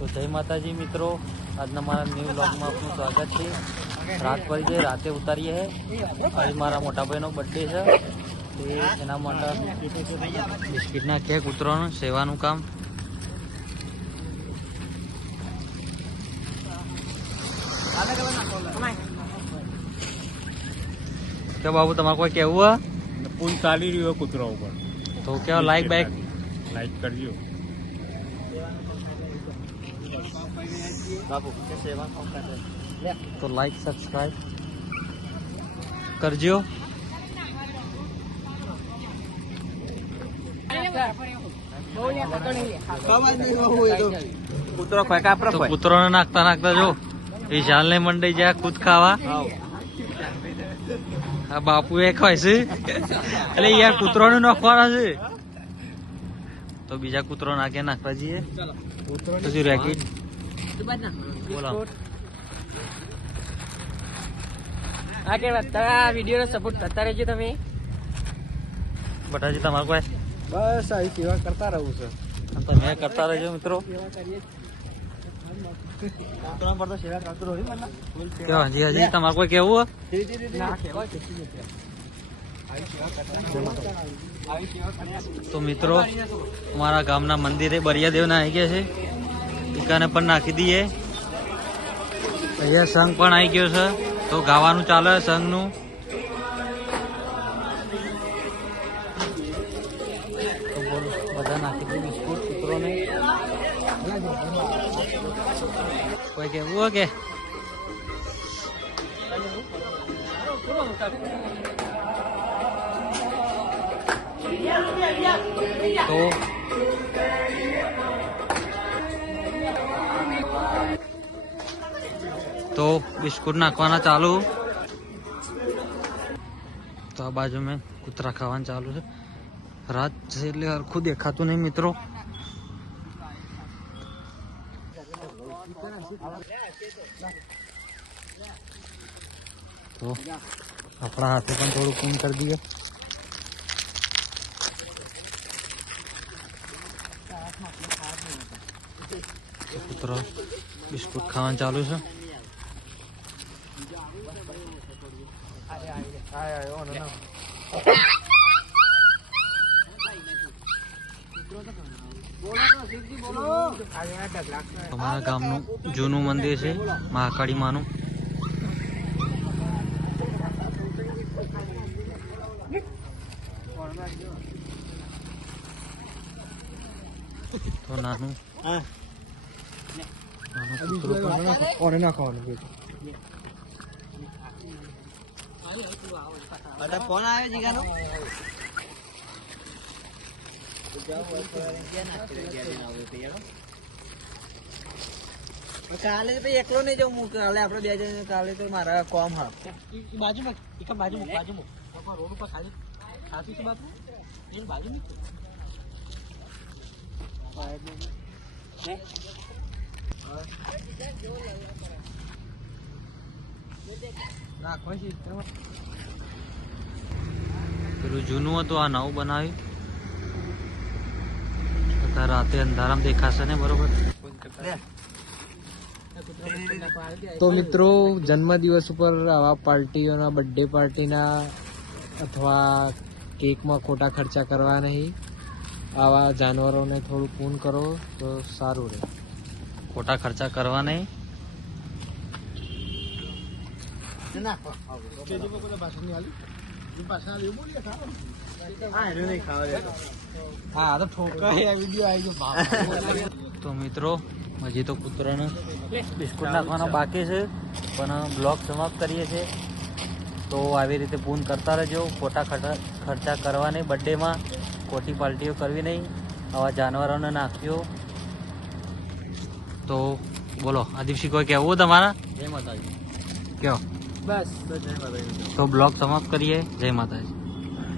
તો જય માતાજી મિત્રો, આજના મારા ન્યૂ વ્લોગમાં આપનું સ્વાગત છે। રાત પડી છે, રાતે ઉતારીએ છે। આજે મારા મોટા ભાઈનો બર્થડે છે, તે એના માટે બિસ્કિટના કેક ઉતરવાનું સેવાનું કામ। क्या बाबू तुम्हारा कोई क्या हुआ? पुल चाली रही हो कुतरा ऊपर तो क्या लाइक बैक लाइक कर दियो। तो लाइक सब्सक्राइब कर दियो। तो पुत्रों ने नाखता नाखता जो विशाल ने मंडी जाए खुद खावा। આ બાપુ એ ખાય છે એટલે યાર કૂતરો નાખવાના છે તો બીજા કૂતરો નાખે નાખવા જઈએ હજુ રેકેટ બોલો આગળ વધતા વિડીયો સપોર્ટ કરતા રહેજો તમે બટાજી તમારે કોઈ બસ આવી સેવા કરતા રહું છે તમે કરતા રહેજો મિત્રો હજી હજી તમારે કોઈ કેવું તો મિત્રો અમારા ગામના મંદિરે બરિયાદેવ ના આવી ગયા છે ટીકાને પણ નાખી દઈએ અહીંયા સંઘ પણ આવી ગયો છે તો ગાવાનું ચાલે સંઘનું તો બોલો બધા નાખી દઈએ બિસ્કુટ કૂતરોને કોઈ કેવું કે तो बिस्कुट नाखवाना चालू तो आ बाजू में कुतरा खावाना चालू है रात से એટલે હરખું દેખાતું નહીં મિત્રો तो अपना हाथे पण थोड़ું પૂન કરી દઈએ કૂતરો બિસ્કુટ ખાવાનું ચાલુ છે અમારા ગામનું જૂનું મંદિર છે મહાકાળી માનું તો નાનું ફોન આવે જીગાનો કાલે તો એકલો નહીં જાઉં હું કાલે આપડે બે જણ કાલે તો મારા કોમ હા બાજુમાં એક બાજુમાં રોડ ઉપર ખાલી ખાસી છે બાપુ એ બાજુ નહીં પેલું જૂનું હતું આ નવું બનાવ્યું રાતે અંધારામાં દેખાશે ને બરોબર તો મિત્રો જન્મદિવસ ઉપર આવા પાર્ટીઓના બર્થડે પાર્ટીના અથવા કેકમાં ખોટા ખર્ચા કરવા નહીં આવા જાનવરોને થોડું પૂન કરો તો સારું રહે ખોટા ખર્ચા કરવા નહીં તો મિત્રો હજી તો કૂતરાને બિસ્કુટ નાખવાનો બાકી છે પણ બ્લોગ સમાપ્ત કરીએ છીએ તો આવી રીતે પૂન કરતા રહેજો ખોટા ખર્ચા કરવા નહીં બર્થડેમાં ખોટી પાર્ટીઓ કરવી નહીં આવા જાનવરોને નાખ્યો તો બોલો આ દિવસે કોઈ કહેવું તમારા જય માતાજી કયો બસ જય માતાજી તો બ્લોગ સમાપ્ત કરીએ જય માતાજી।